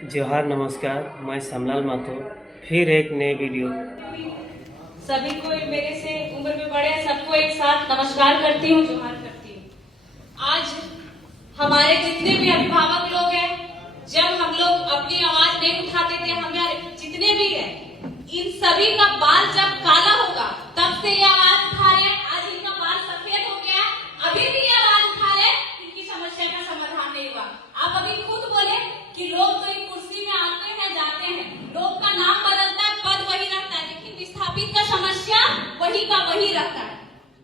जोहार नमस्कार, मैं समलाल माथो फिर एक नए वीडियो। सभी को मेरे से उम्र में बड़े सबको एक साथ नमस्कार करती हूँ, जोहार करती हूँ। आज हमारे जितने भी अभिभावक लोग हैं, जब हम लोग अपनी आवाज नहीं उठाते थे, हमारे जितने भी हैं, इन सभी का बाल जब काला होगा तब से ये आवाज उठा रहे हैं। आज इनका बाल सफेद हो गया, अभी भी ये आवाज उठा रहे, इनकी समस्या का समाधान नहीं हुआ। आप अभी खुद बोले कि लोग तो एक कुर्सी में आते हैं जाते हैं, लोग का नाम बदलता है, पद वही रहता है, लेकिन विस्थापित का समस्या वही का वही रहता है।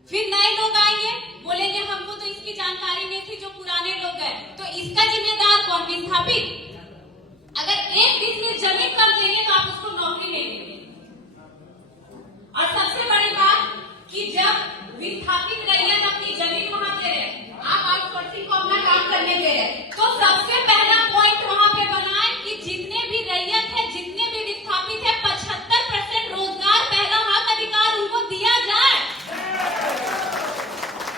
फिर नए लोग आएंगे, बोलेंगे हमको तो इसकी जानकारी नहीं थी, जो पुराने लोग हैं, तो इसका जिम्मेदार कौन? विस्थापित। अगर एक बिजनेस जमीन कर देंगे तो आप उसको नौकरी नहीं देंगे। और सबसे बड़ी बात कि जब विस्थापित रैयत अपनी जमीन वहां दे रहे, आप आउटसोर्सिंग को अपना काम करने दे रहे, तो सबसे पहला पॉइंट वहां पे बनाए कि जितने भी रैयत है, जितने भी विस्थापित है, 75% रोजगार पहला हक अधिकार उनको दिया जाए।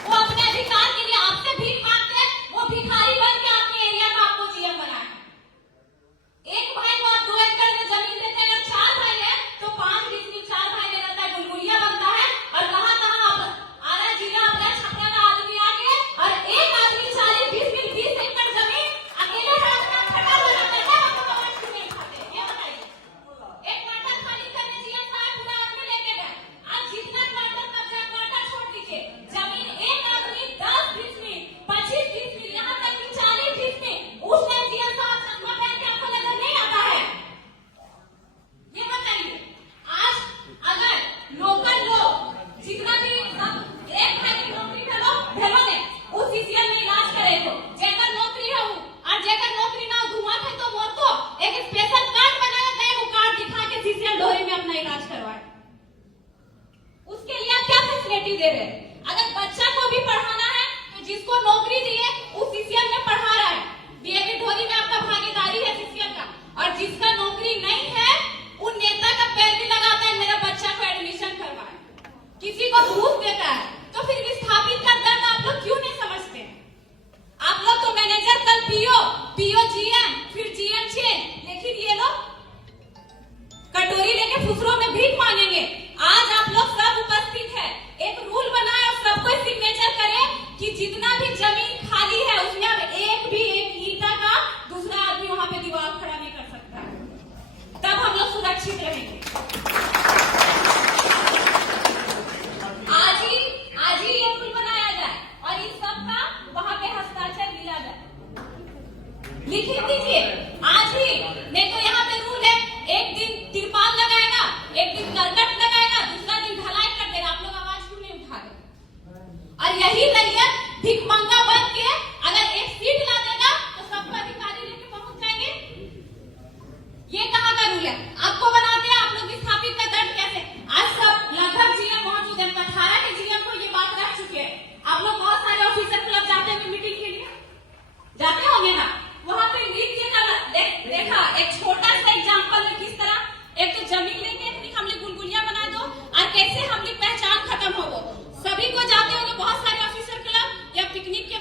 वो अपने अधिकार के लिए आपसे भीख मांगते हैं, वो भिखारी बन के अपने एरिया में आपको जीएम बनाए। एक भाई को आप 2 एकड़ में जमीन देते हैं, 4 भाई है तो 5 डिसमिल 4 भाई में रहता है, गुलगुलिया बनता है। और कहां आरा जिला अपना छपरा का आदमी आके और एक आदमी 40 डिसमिल 20 एकड़ जमीन अकेले अपना खटा हो जाता है, आपको कमेंट क्यों नहीं उठाते? ये बताइए। एक क्वार्टर खाली करने जीएम साहब पूरा आदमी लेके गए, आज जितना क्वार्टर कब्जा क्वार्टर छोड़ दीजिए, जमीन एक आदमी 10 डिसमिल 25 डिसमिल यहाँ तक कि 40 डिसमिल उस टाइम जीएम साहब चश्मा पहन के आपको नजर नहीं आता है? ये बताइए। आज अगर लोकल लोग जितना भी सब एक भाई की नौकरी भेलो ने उस सीसीएल में इलाज करे तो जेकर नौकरी है और जेकर नौकरी ना घुमा है तो वो तो एक स्पेशल कार्ड बनाया गया, वो कार्ड दिखा के सीसीएल डोरी में अपना इलाज करवाए। उसके लिए आप क्या फैसिलिटी दे रहे हैं? अगर बच्चा को भी पढ़ाना है तो जिसको नौकरी दिए उस सीसीएल में पढ़ा रहा है, डीएवी ढोरी में आपका भागीदारी है सीसीएल का, और जिसका नौकरी नहीं है उन नेता का पैर भी लगाता है, मेरा बच्चा को एडमिशन करवाए, किसी को घूस देता है। तो फिर विस्थापित का दर्द आप लोग क्यों नहीं समझते? आप लोग तो मैनेजर कल पीओ जीएम फिर जीएम चेन, लेकिन ये लोग कटोरी लेके फुसरों में भीख मांगेंगे। आज आप लोग सब उपस्थित है, एक रूल बनाए और सबको सिग्नेचर करे कि जितना भी जमीन खाली है उसमें अब एक ईंटा का दूसरा आदमी वहां पे दीवार खड़ा नहीं कर सकता है, तब हम लोग सुरक्षित रहेंगे। आज ही ये रूल बनाया जाए और इस सब का वहां पे हस्ताक्षर मिला जाए, लिख दीजिए आज ही। नहीं तो यहाँ पे रूल है, एक दिन तिरपाल लगाएगा, एक दिन करकट लगाएगा, दूसरा दिन ढलाई कर देगा। आप लोग आवाज क्यों नहीं उठा रहे? और यही रैयत भिखमंगा बन के अगर एक सीट ला देगा तो सबको अधिकारी लेके पहुंच जाएंगे। ये कहाँ का रूल है? आपको बनाते हैं आप लोग विस्थापित का दर्द कैसे? आज सब लगभग जीएम मौजूद है, 18 के जीएम को ये बात रख चुके हैं। आप लोग बहुत सारे ऑफिसर क्लब जाते हैं मीटिंग के लिए, जाते होंगे ना? वहां पे नृत्य का देखा, एक छोटा सा एग्जांपल में किस तरह एक तो जमीन लेके हमने गुलगुलिया बना दो और कैसे हमने पहचान खत्म हो। सभी को जाते होंगे बहुत सारे ऑफिसर क्लब या पिकनिक के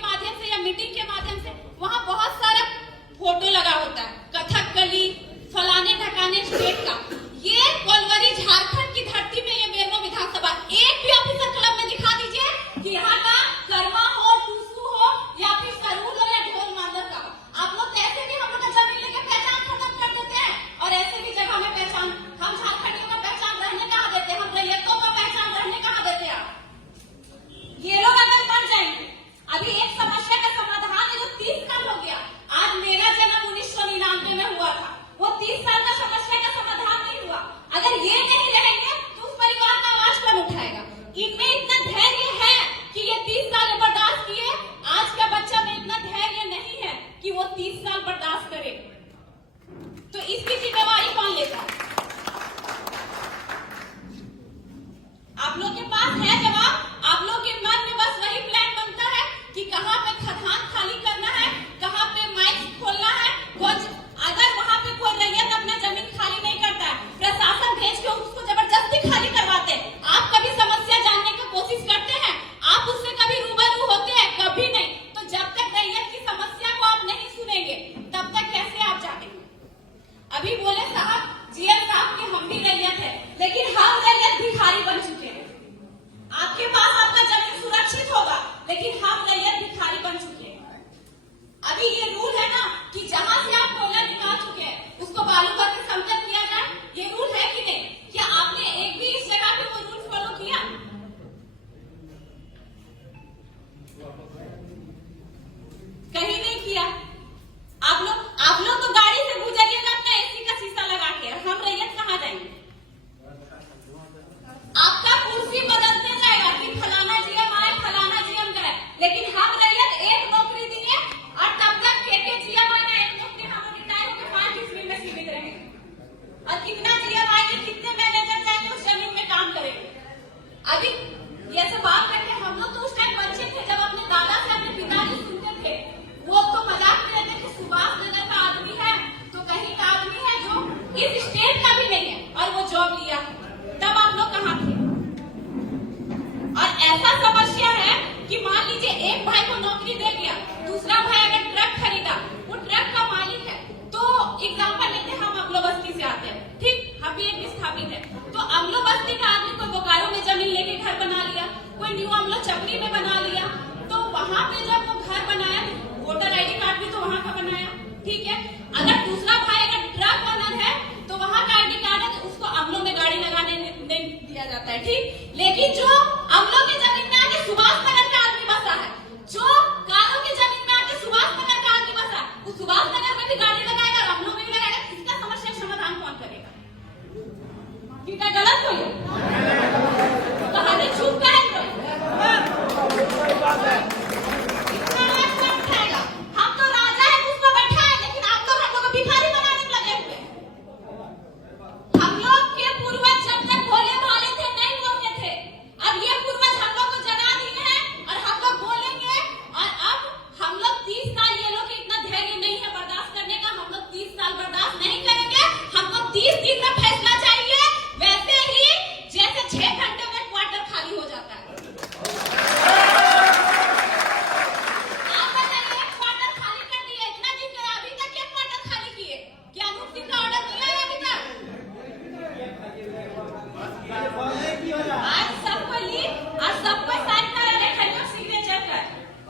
अभी बोले साहब जीएम साहब कि हम भी रैयत है, लेकिन हम रैयत भिखारी बन चुके हैं। आपके पास आपका जमीन सुरक्षित होगा, लेकिन हम रैयत भिखारी बन चुके हैं। अभी ये रूल है ना कि जहां से आप कोयला निकाल चुके हैं उसको बालू भर के समतल किया जाए, ये रूल है कि नहीं? क्या आपने एक भी इस जगह पे वो रूल फॉलो किया? कहीं नहीं किया। आप लोग तो गाड़ी से गुजरिएगा अपना एसी का शीशा लगा के, हम रैयत कहाँ जाएंगे? आपका कुर्सी बदलते जाएगा कि फलाना जीएम आए, फलाना जीएम गए, लेकिन हम रैयत एक नौकरी दिए और तब तक के जीएम आए ना एक नौकरी, हम रिटायर होकर 5 ईस्वी में सीमित रहेंगे। और कितना जीएम आएंगे, कितने मैनेजर जाएंगे उस जमीन में काम करेंगे। अभी ये सब बात करके हम लोग तो उस टाइम बच्चे थे, जब अपने दादा से अपने पिताजी सुनते थे, वो तो मजाक में रहते कि सुभाष नगर का आदमी है तो कहीं का आदमी है जो इस स्टेट का भी नहीं है और वो जॉब लिया। तब आप लोग कहाँ थे? और ऐसा समस्या है कि मान लीजिए एक भाई को नौकरी दे दिया, दूसरा भाई अगर ट्रक खरीदा, वो ट्रक का मालिक है, तो एग्जाम्पल लेते हम अमलो बस्ती से आते हैं, ठीक, हम भी एक विस्थापित है, तो अमलो बस्ती का आदमी कोई बोकारो में जमीन लेके घर बना लिया, कोई न्यू अमलो चपरी में बना लिया, तो वहां पे जब वो घर बनाया, वोटर आईडी कार्ड भी तो वहां का बनाया, ठीक है। अगर दूसरा भाई अगर ट्रक ओनर है तो वहां का आईडी कार्ड है, तो उसको अमलों में गाड़ी लगाने नहीं दिया जाता है, ठीक। लेकिन जो अमलों की जमीन में आके सुभाष नगर का आदमी बसा है, जो कालों की जमीन में आके सुभाष नगर का आदमी बसा है, वो सुभाष नगर में भी गाड़ी लगाएगा और अमलों में भी लगाएगा। इसका समस्या समाधान कौन करेगा? क्या गलत हो कहानी चुप का है? हम तो राजा है उसको बैठा है, लेकिन आप लोग हम लोग को भिखारी बनाने में लगे हुए। हम लोग के पूर्वज जब तक भोले भाले थे नहीं बोलते थे, अब ये पूर्वज हम लोग को जगा दिए हैं और हम लोग बोलेंगे। और अब हम लोग 30 साल, ये लोग इतना धैर्य नहीं है बर्दाश्त करने का, हम लोग 30 साल बर्दाश्त नहीं करेंगे। हमको 30 दिन में फैसला चाहिए, वैसे ही जैसे 6 घंटे में क्वार्टर खाली हो जाता है।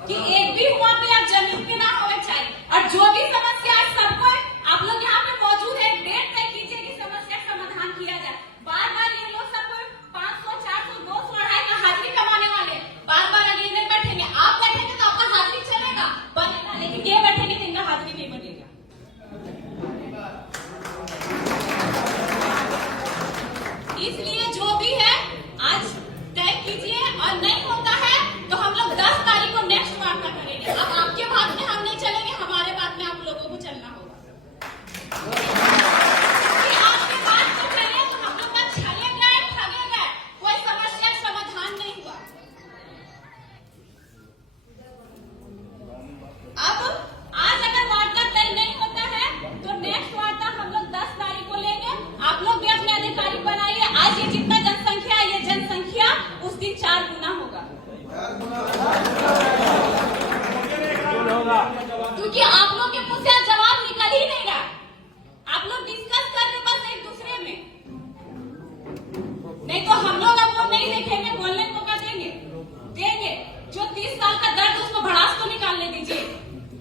कि एक भी वहाँ पे आप जमीन पे ना होना चाहिए, और जो भी समस्या है सबको आप लोग यहाँ पे मौजूद है, डेट तय कीजिए कि समस्या समाधान किया जाए। बार बार ये लोग सबको 500, 400, 200, 250 का हाजिरी कमाने वाले बार बार अगर नहीं बैठेंगे, आप बैठेंगे तो आपका हाजिरी चलेगा बनेगा, लेकिन ये बैठेंगे तो इनका हाजिरी नहीं बनेगा। इसलिए जो भी है आज तय कीजिए, और नहीं होता है तो हम लोग 10 तारीख को नेक्स्ट वार्ता करेंगे। अब आपके बात में हम नहीं चलेंगे, हमारे बात में आप लोगों को चलना होगा। कि आपके बात में चले तो हम लोग बस चले गए, ठगे गए, कोई समस्या समाधान नहीं हुआ। अब आज अगर वार्ता तय नहीं होता है तो नेक्स्ट वार्ता हम लोग 10 तारीख को लेंगे। आप लोग भी अपने अधिकारी बनाइए। आज ये जितना जनसंख्या है, ये जनसंख्या उस दिन 4 गुना होगा, क्योंकि आप लोग के मुंह से जवाब निकल ही नहीं रहा। आप लोग डिस्कस कर रहे बस एक दूसरे में, नहीं तो हम लोग अब वो नहीं देखेंगे, बोलने को मौका देंगे। जो 30 साल का दर्द उसको भड़ास तो निकालने दीजिए।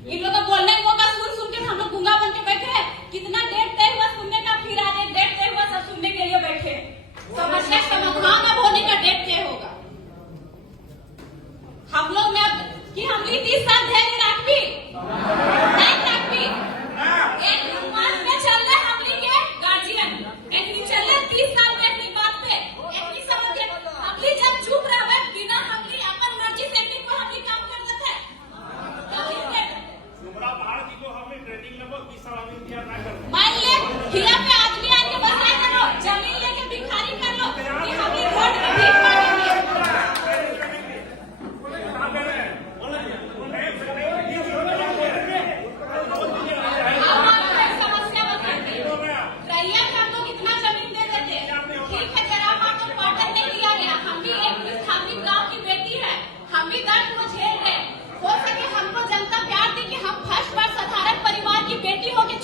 इन लोगों का बोलने को मौका सुन के हम लोग गूंगा बन के बैठे हैं। कितना डेट तय हुआ सुनने का, फिर आज एक डेट तय हुआ सब सुनने के लिए बैठे। समस्या समाधान अब होने का डेट तय होगा। हम लोग में अब कि हम भी 30 साल धैर्य रखी नहीं रखी, एक रूमाल में चल रहे हम लोग के गार्जियन, एक नहीं चल रहे 30 साल में अपनी बात पे एक नहीं समझे। हम भी जब चुप रहे बिना हम भी अपन मर्जी से भी को हम भी काम कर देते हैं, कभी सुबह भारत को हमें ट्रेनिंग लगो 30 साल अभी दिया ना कर। मान ले खिया पे आदमी आके बसा करो, जमीन लेके भिखारी कर लो कि हम भी रोड पे भीख मांगेंगे।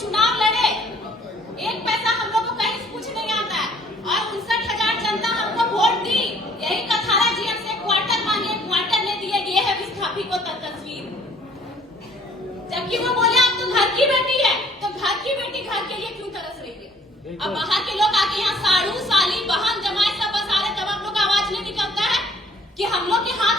चुनाव लड़े, एक अब बाहर के लोग आके यहाँ साड़ू साली बहन जमाई सब बसा रहे, तब आप लोग का आवाज नहीं निकलता है कि हम लोग के हाथ